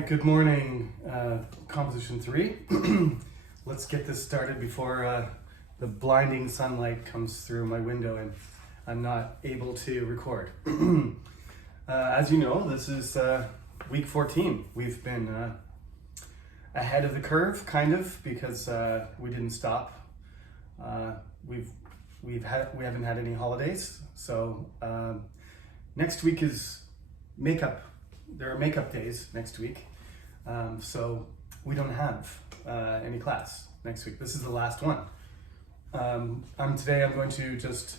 right, good morning, composition 3. Let's get this started before the blinding sunlight comes through my window and I'm not able to record. As you know, this is week 14. We've been ahead of the curve, kind of, because we didn't stop. We haven't had any holidays, so next week is makeup. There are makeup days next week, so we don't have any class next week. This is the last one. Today I'm going to just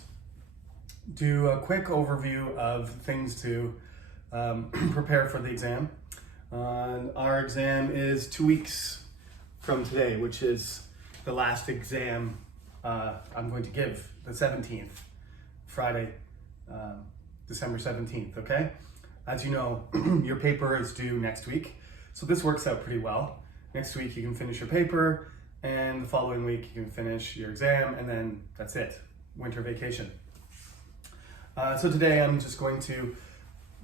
do a quick overview of things to prepare for the exam. Our exam is 2 weeks from today, which is the last exam I'm going to give, the 17th, Friday, December 17th, okay? As you know, your paper is due next week, so this works out pretty well. Next week you can finish your paper, and the following week you can finish your exam, and then that's it, winter vacation. So today I'm just going to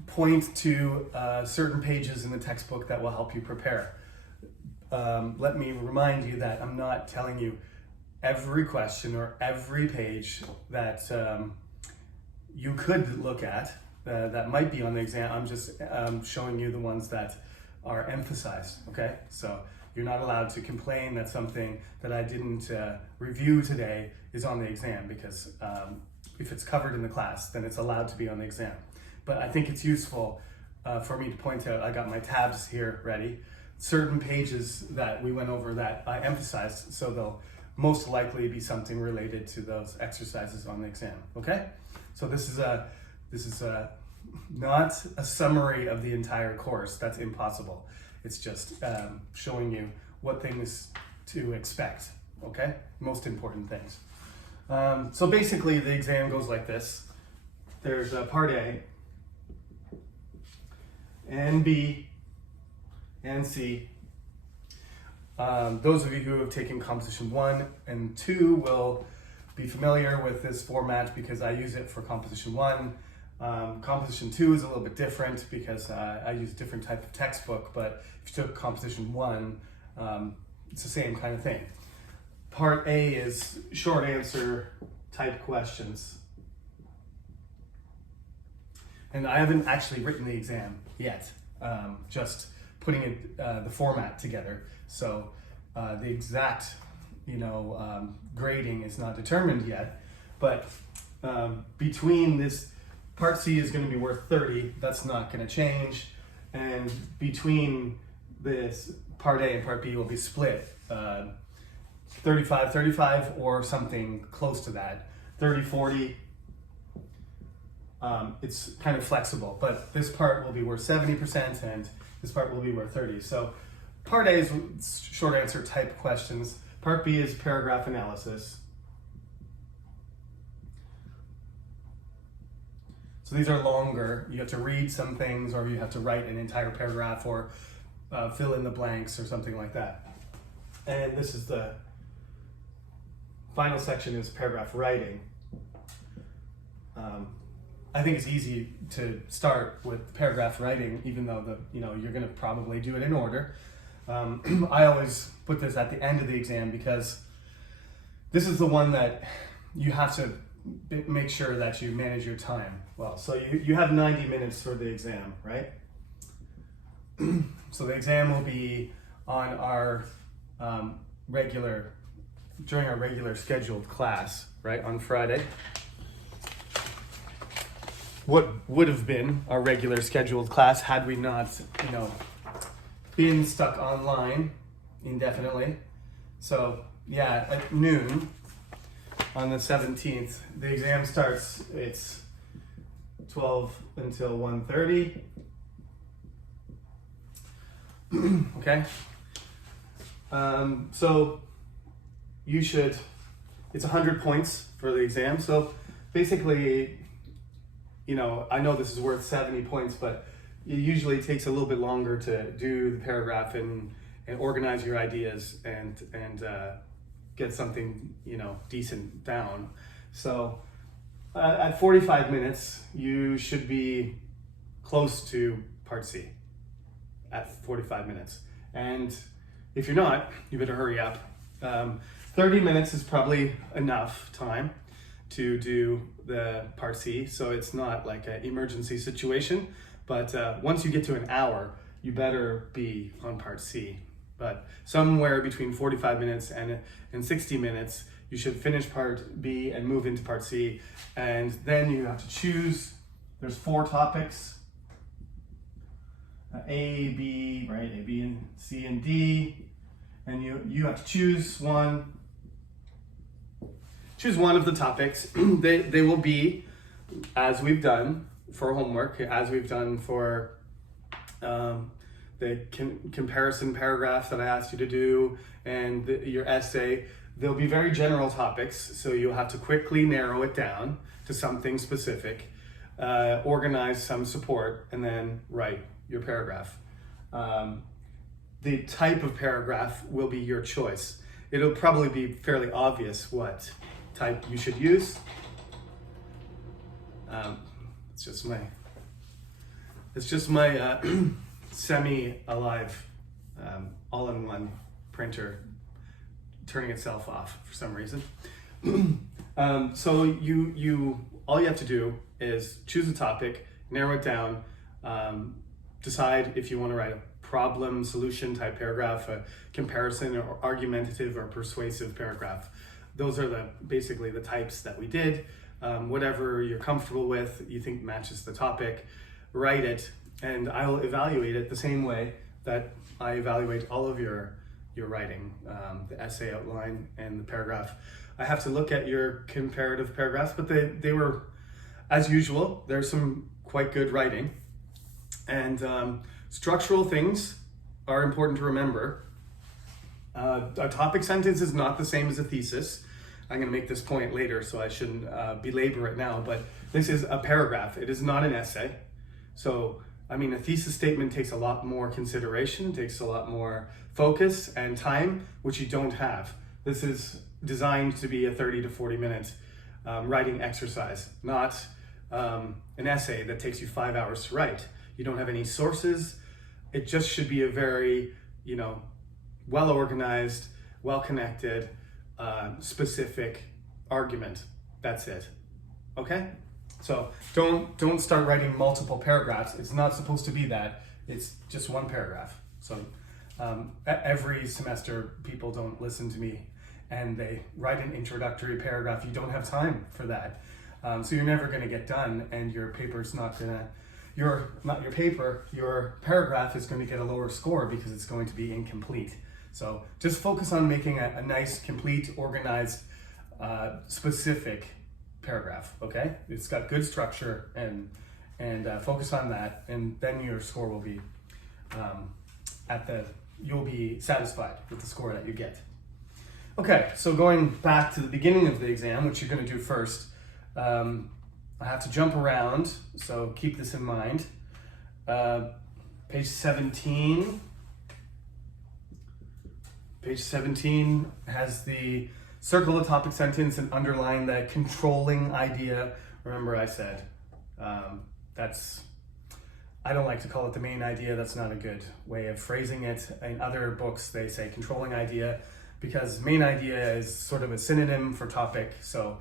point to certain pages in the textbook that will help you prepare. Let me remind you that I'm not telling you every question or every page that you could look at that might be on the exam. I'm just showing you the ones that are emphasized, okay? So you're not allowed to complain that something that I didn't review today is on the exam, because if it's covered in the class, then it's allowed to be on the exam. But I think it's useful for me to point out, I got my tabs here ready, certain pages that we went over that I emphasized, so they'll most likely be something related to those exercises on the exam, okay? So this is not a summary of the entire course. That's impossible. It's just showing you what things to expect, okay? Most important things. So basically the exam goes like this. There's part A, and B, and C. Those of you who have taken composition 1 and 2 will be familiar with this format because I use it for composition 1. Composition 2 is a little bit different because I use a different type of textbook, but if you took composition 1, it's the same kind of thing. Part A is short answer type questions. And I haven't actually written the exam yet, just putting it, the format together. So the exact, grading is not determined yet, but between this, Part C is going to be worth 30, that's not going to change, and between this Part A and Part B will be split 35-35 or something close to that, 30-40. It's kind of flexible, but this part will be worth 70% and this part will be worth 30. So Part A is short answer type questions, Part B is paragraph analysis. So these are longer. You have to read some things, or you have to write an entire paragraph, or fill in the blanks or something like that. And this is the final section, is paragraph writing. I think it's easy to start with paragraph writing, even though you're going to probably do it in order. I always put this at the end of the exam because this is the one that you have to make sure that you manage your time well. So you have 90 minutes for the exam, right? So the exam will be on our during our regular scheduled class, right, on Friday. What would have been our regular scheduled class had we not, been stuck online indefinitely. So yeah, at noon on the 17th, the exam starts. It's 12 until 1:30. Okay. So you should, it's 100 points for the exam. So basically, I know this is worth 70 points, but it usually takes a little bit longer to do the paragraph and organize your ideas and get something, decent down. So at 45 minutes, you should be close to Part C. at 45 minutes. And if you're not, you better hurry up. 30 minutes is probably enough time to do the Part C, so it's not like an emergency situation. But once you get to an hour, you better be on Part C. But somewhere between 45 minutes and 60 minutes, you should finish Part B and move into Part C. And then you have to choose, there's 4 topics. A, B, right? A, B, and C, and D. And you have to choose one. Choose one of the topics. They will be, as we've done for homework, as we've done for the comparison paragraph that I asked you to do, and your essay. They'll be very general topics, so you'll have to quickly narrow it down to something specific, organize some support, and then write your paragraph. The type of paragraph will be your choice. It'll probably be fairly obvious what type you should use. It's just my semi-alive all-in-one printer turning itself off for some reason. So you all you have to do is choose a topic, narrow it down, decide if you want to write a problem solution type paragraph, a comparison or argumentative or persuasive paragraph. Those are basically the types that we did. Whatever you're comfortable with, you think matches the topic, write it, and I'll evaluate it the same way that I evaluate all of your writing, the essay outline and the paragraph. I have to look at your comparative paragraphs, but they were, as usual, there's some quite good writing. And structural things are important to remember. A topic sentence is not the same as a thesis. I'm going to make this point later, so I shouldn't belabor it now, but this is a paragraph. It is not an essay. So, I mean, a thesis statement takes a lot more consideration, takes a lot more focus and time, which you don't have. This is designed to be a 30 to 40 minute writing exercise, not an essay that takes you 5 hours to write. You don't have any sources. It just should be a very, well-organized, well-connected, specific argument. That's it. Okay? So don't start writing multiple paragraphs. It's not supposed to be that. It's just one paragraph. So every semester, people don't listen to me and they write an introductory paragraph. You don't have time for that. So you're never going to get done, and your paper's not going to, your paragraph is going to get a lower score because it's going to be incomplete. So just focus on making a nice, complete, organized, specific paragraph, okay? It's got good structure, and focus on that, and then your score will be you'll be satisfied with the score that you get. Okay, so going back to the beginning of the exam, which you're going to do first, I have to jump around, so keep this in mind. Page 17. Page 17 has the circle the topic sentence and underline the controlling idea. Remember I said, I don't like to call it the main idea. That's not a good way of phrasing it. In other books, they say controlling idea, because main idea is sort of a synonym for topic. So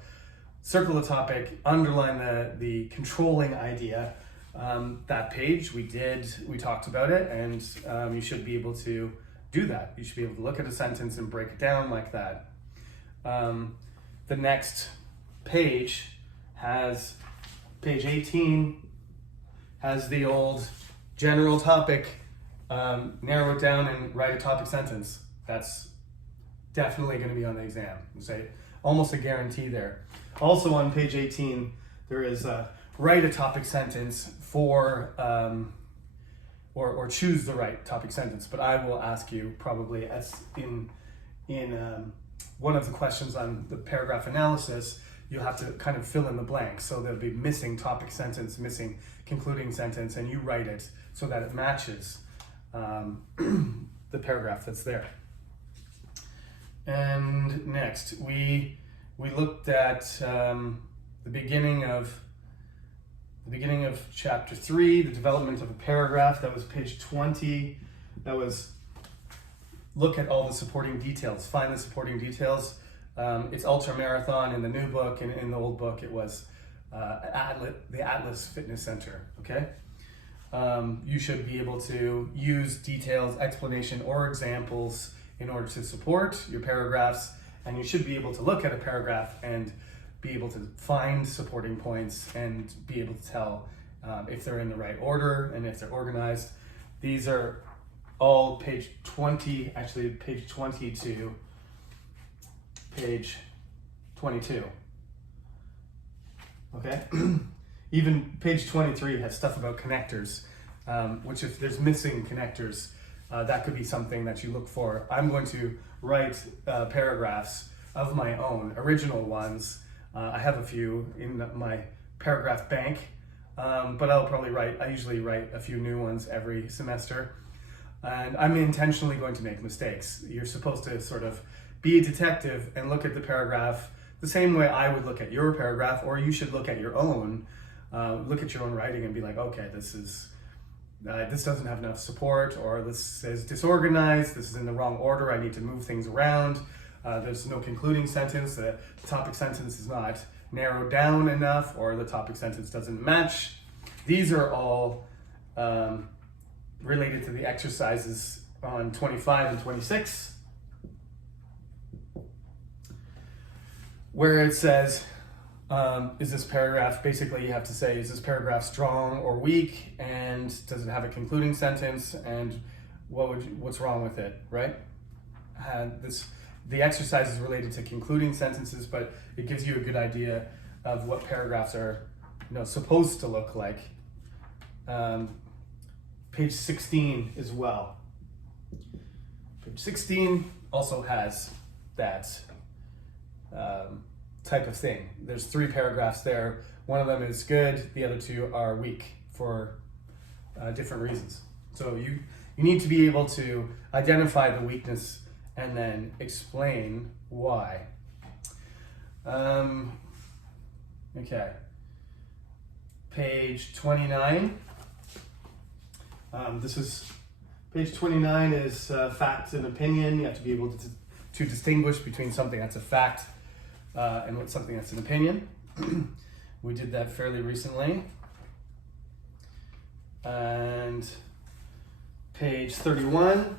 circle the topic, underline the controlling idea. That page we talked about it, and you should be able to do that. You should be able to look at a sentence and break it down like that. The next page has, page 18, has the old general topic, narrow it down and write a topic sentence. That's definitely going to be on the exam. Say almost a guarantee there. Also on page 18, there is write a topic sentence for, or choose the right topic sentence. But I will ask you probably as in one of the questions on the paragraph analysis, you'll have to kind of fill in the blanks. So there'll be missing topic sentence, missing concluding sentence, and you write it so that it matches the paragraph that's there. And next, we looked at the beginning of the beginning of chapter 3, the development of a paragraph. That was page 20. That was look at all the supporting details, find the supporting details. It's ultra marathon in the new book, and in the old book it was the Atlas Fitness Center. Okay, you should be able to use details, explanation, or examples in order to support your paragraphs, and you should be able to look at a paragraph and be able to find supporting points and be able to tell if they're in the right order and if they're organized. These are all page 20, actually page 20 to page 22. Okay? Even page 23 has stuff about connectors, which if there's missing connectors, that could be something that you look for. I'm going to write paragraphs of my own, original ones. I have a few in my paragraph bank, but I usually write a few new ones every semester. And I'm intentionally going to make mistakes. You're supposed to sort of be a detective and look at the paragraph the same way I would look at your paragraph, or you should look at your own, look at your own writing and be like, okay, this doesn't have enough support, or this is disorganized, this is in the wrong order, I need to move things around, there's no concluding sentence, the topic sentence is not narrowed down enough, or the topic sentence doesn't match. These are all related to the exercises on 25 and 26, where it says, is this paragraph, basically you have to say, is this paragraph strong or weak, and does it have a concluding sentence, and what's wrong with it, right? The exercise is related to concluding sentences, but it gives you a good idea of what paragraphs are supposed to look like. Page 16 as well. Page 16 also has that type of thing. There's 3 paragraphs there. One of them is good, the other 2 are weak for different reasons. So you need to be able to identify the weakness and then explain why. Okay. Page 29. Page 29 is facts and opinion. You have to be able to distinguish between something that's a fact and something that's an opinion. We did that fairly recently. And page 31.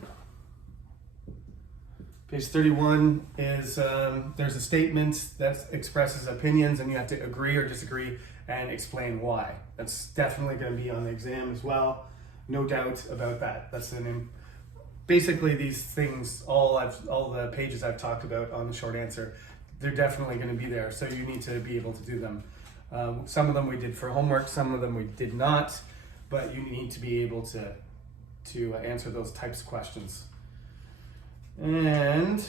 Page 31 is there's a statement that expresses opinions, and you have to agree or disagree and explain why. That's definitely going to be on the exam as well. No doubt about that. Basically these things, all the pages I've talked about on the short answer, they're definitely going to be there. So you need to be able to do them. Some of them we did for homework, some of them we did not, but you need to be able to answer those types of questions. And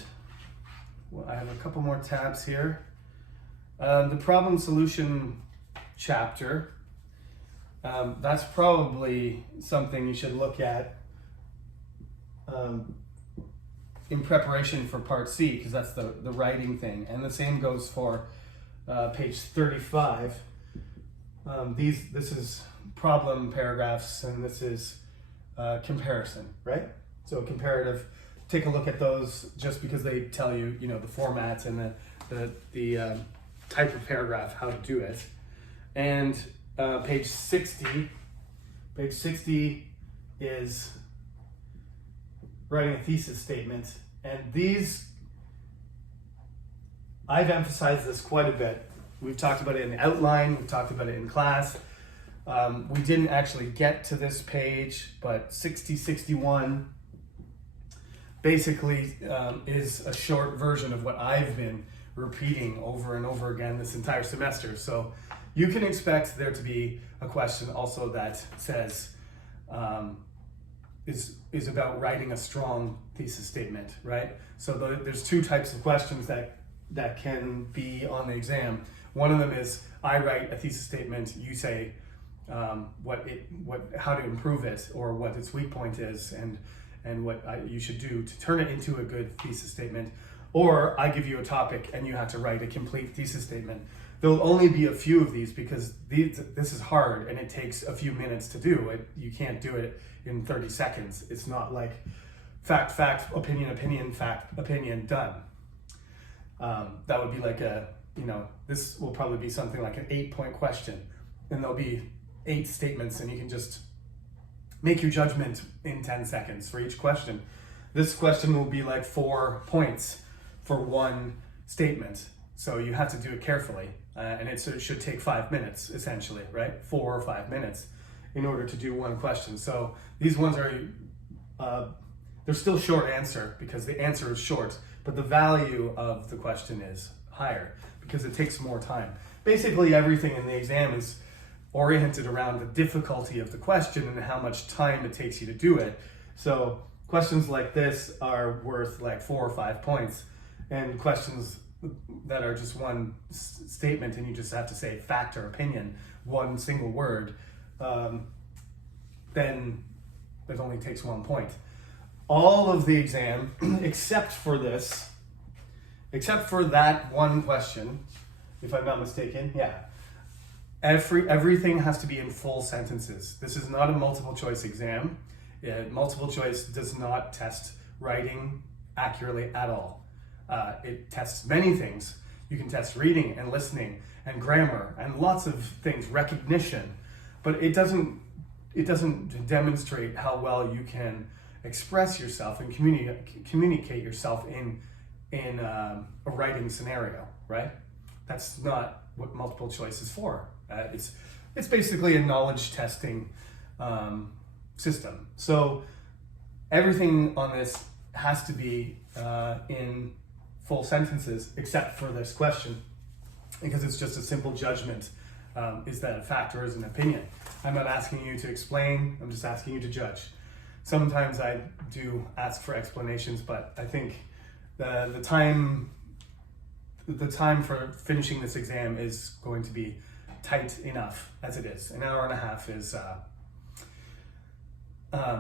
I have a couple more tabs here. The problem solution chapter, that's probably something you should look at in preparation for part C, because that's the writing thing. And the same goes for page 35. This is problem paragraphs, and this is comparison, right? So comparative, take a look at those just because they tell you, the formats and the type of paragraph, how to do it. And page 60 is writing a thesis statement. And I've emphasized this quite a bit. We've talked about it in the outline, we've talked about it in class. We didn't actually get to this page, but 61 basically is a short version of what I've been repeating over and over again this entire semester. So you can expect there to be a question also that says, is about writing a strong thesis statement, right? So there's 2 types of questions that can be on the exam. One of them is, I write a thesis statement, you say how to improve it, or what its weak point is, and what you should do to turn it into a good thesis statement. Or I give you a topic and you have to write a complete thesis statement. There'll only be a few of these because this is hard and it takes a few minutes to do it. You can't do it in 30 seconds. It's not like fact, fact, opinion, opinion, fact, opinion, done. That would be like this will probably be something like an 8-point question. And there'll be 8 statements and you can just make your judgment in 10 seconds for each question. This question will be like 4 points for one statement. So you have to do it carefully. And it should take 5 minutes, essentially, right? 4 or 5 minutes in order to do one question. So these ones are, they're still short answer because the answer is short, but the value of the question is higher because it takes more time. Basically, everything in the exam is oriented around the difficulty of the question and how much time it takes you to do it. So questions like this are worth like 4 or 5 points, and questions that are just one statement and you just have to say fact or opinion, one single word, then it only takes 1 point. All of the exam, except for that one question, if I'm not mistaken, everything has to be in full sentences. This is not a multiple choice exam. Multiple choice does not test writing accurately at all. It tests many things. You can test reading and listening and grammar and lots of things, recognition, but it doesn't demonstrate how well you can express yourself and communicate yourself in a writing scenario, right? That's not what multiple choice is for. It's basically a knowledge testing system. So everything on this has to be in full sentences except for this question, because it's just a simple judgment. Is that a fact or is it an opinion? I'm not asking you to explain, I'm just asking you to judge. Sometimes I do ask for explanations, but I think the time for finishing this exam is going to be tight enough as it is. An hour and a half is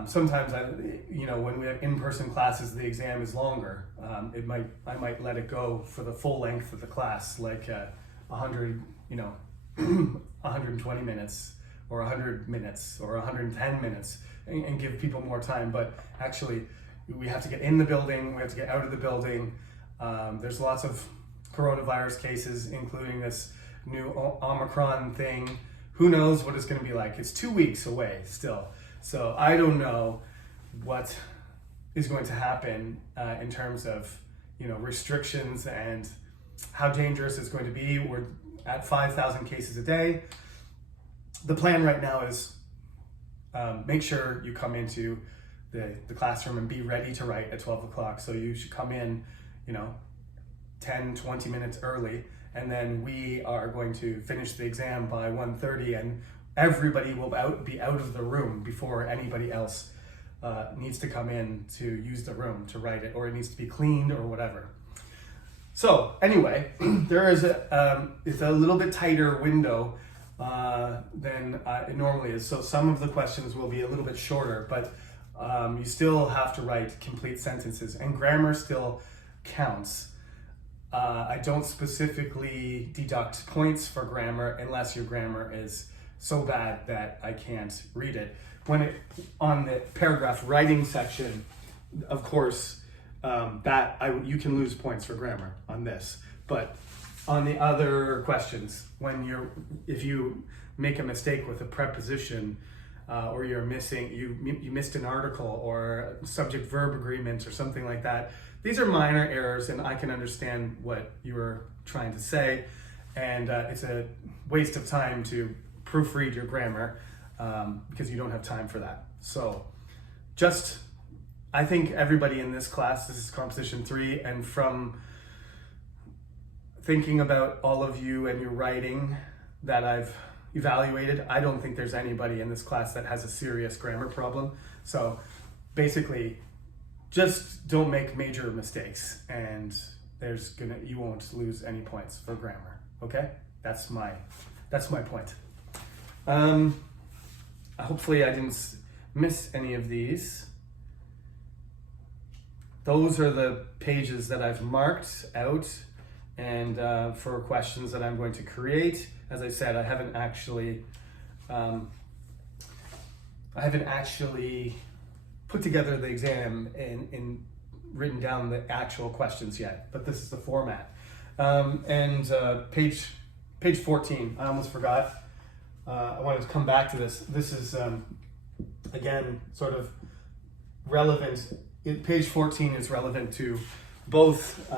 sometimes when we have in-person classes, the exam is longer. I might let it go for the full length of the class, like 100, 120 minutes or 100 minutes or 110 minutes, and give people more time. But actually, we have to get in the building, we have to get out of the building. There's lots of coronavirus cases, including this new Omicron thing. Who knows what it's going to be like? It's 2 weeks away still. So I don't know what is going to happen in terms of restrictions and how dangerous it's going to be. We're at 5,000 cases a day. The plan right now is make sure you come into the classroom and be ready to write at 12 o'clock. So you should come in 10, 20 minutes early, and then we are going to finish the exam by 1:30, and everybody will be out of the room before anybody else needs to come in to use the room to write it, or it needs to be cleaned or whatever. So anyway, there is it's a little bit tighter window than it normally is. So some of the questions will be a little bit shorter, but you still have to write complete sentences, and grammar still counts. I don't specifically deduct points for grammar unless your grammar is so bad that I can't read it. On the paragraph writing section, of course, you can lose points for grammar on this. But on the other questions, if you make a mistake with a preposition, or you missed an article or subject-verb agreement or something like that, these are minor errors, and I can understand what you were trying to say, and it's a waste of time to proofread your grammar because you don't have time for that. So I think everybody in this class, this is composition 3, and from thinking about all of you and your writing that I've evaluated, I don't think there's anybody in this class that has a serious grammar problem. So basically, just don't make major mistakes, and you won't lose any points for grammar. Okay, that's my point. Hopefully I didn't miss any of these. those are the pages that I've marked out and for questions that I'm going to create. As I said, I haven't actually put together the exam and written down the actual questions yet, but this is the format. Page 14, I almost forgot. I wanted to come back to this. This is, again, sort of relevant. Page 14 is relevant to both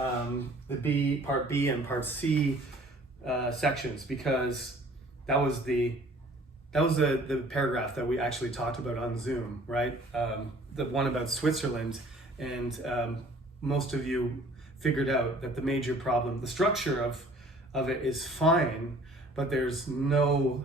the Part B and Part C sections, because that was the paragraph that we actually talked about on Zoom, right? The one about Switzerland, and most of you figured out that the major problem, the structure of it is fine, but there's no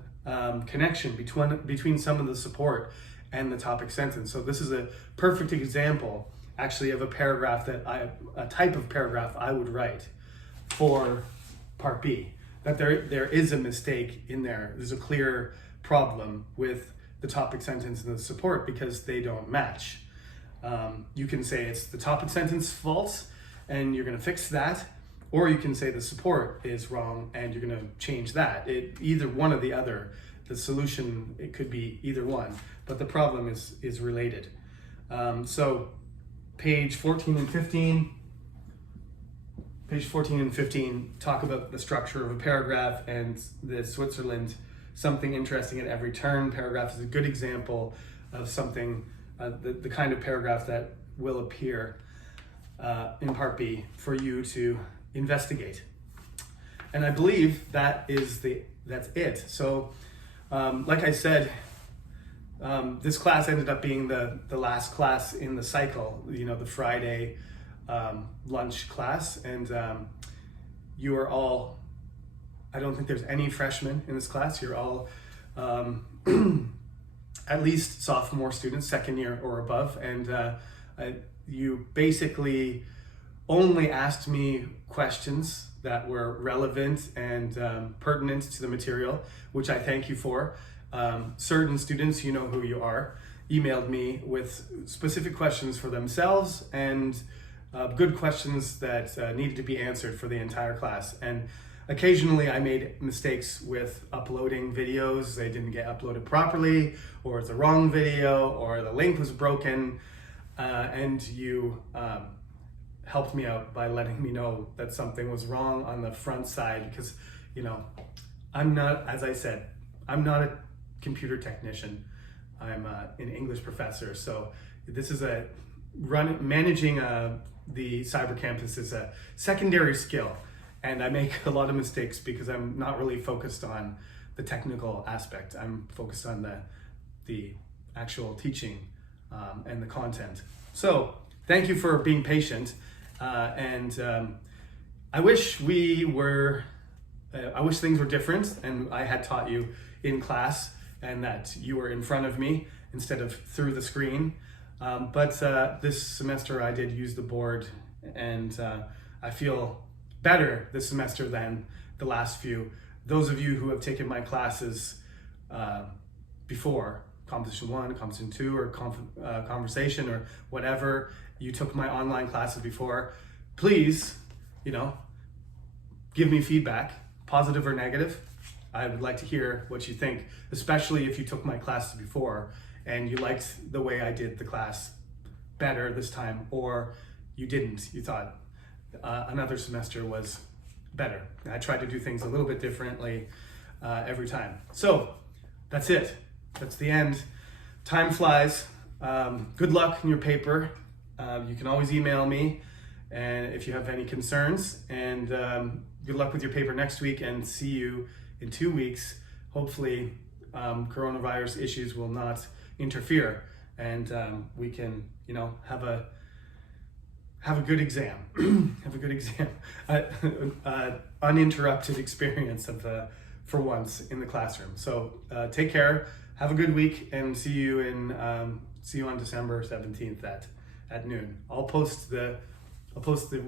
connection between some of the support and the topic sentence. So this is a perfect example, actually, of a paragraph a type of paragraph I would write for Part B. That there is a mistake in there. There's a clear problem with the topic sentence and the support because they don't match. You can say it's the topic sentence fault and you're going to fix that, or you can say the support is wrong and you're going to change that. Either one or the other. The solution, it could be either one, but the problem is related. So page 14 and 15. Page 14 and 15 talk about the structure of a paragraph and the Switzerland, something interesting at every turn. Paragraph is a good example of something, the kind of paragraph that will appear in Part B for you to investigate. And I believe that's it. So, like I said, this class ended up being the last class in the cycle, the Friday lunch class, and you are all, I don't think there's any freshmen in this class. You're all at least sophomore students, second year or above, and you basically only asked me questions that were relevant and pertinent to the material, which I thank you for. Certain students, you know who you are, emailed me with specific questions for themselves and good questions that needed to be answered for the entire class. And occasionally I made mistakes with uploading videos. They didn't get uploaded properly, or it's the wrong video, or the link was broken, and you helped me out by letting me know that something was wrong on the front side, because I'm not, as I said, I'm not a computer technician. I'm an English professor, so this is managing the cyber campus is a secondary skill, and I make a lot of mistakes because I'm not really focused on the technical aspect. I'm focused on the actual teaching and the content. So thank you for being patient, and I wish things were different and I had taught you in class and that you were in front of me instead of through the screen. But this semester I did use the board, and I feel better this semester than the last few. Those of you who have taken my classes before, Composition 1, Composition 2, or Conversation, or whatever, you took my online classes before, please, give me feedback, positive or negative. I would like to hear what you think, especially if you took my classes before and you liked the way I did the class better this time, or you didn't. You thought another semester was better. I tried to do things a little bit differently every time. So that's it. That's the end. Time flies. Good luck in your paper. You can always email me and if you have any concerns, and good luck with your paper next week, and see you in 2 weeks. Hopefully coronavirus issues will not interfere, and we can have a good exam. Have a good exam. Uninterrupted experience for once in the classroom. So take care, have a good week, and see you on December 17th at noon. I'll post the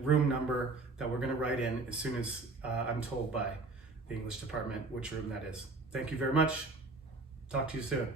room number that we're going to write in as soon as I'm told by the English department which room that is. Thank you very much. Talk to you soon.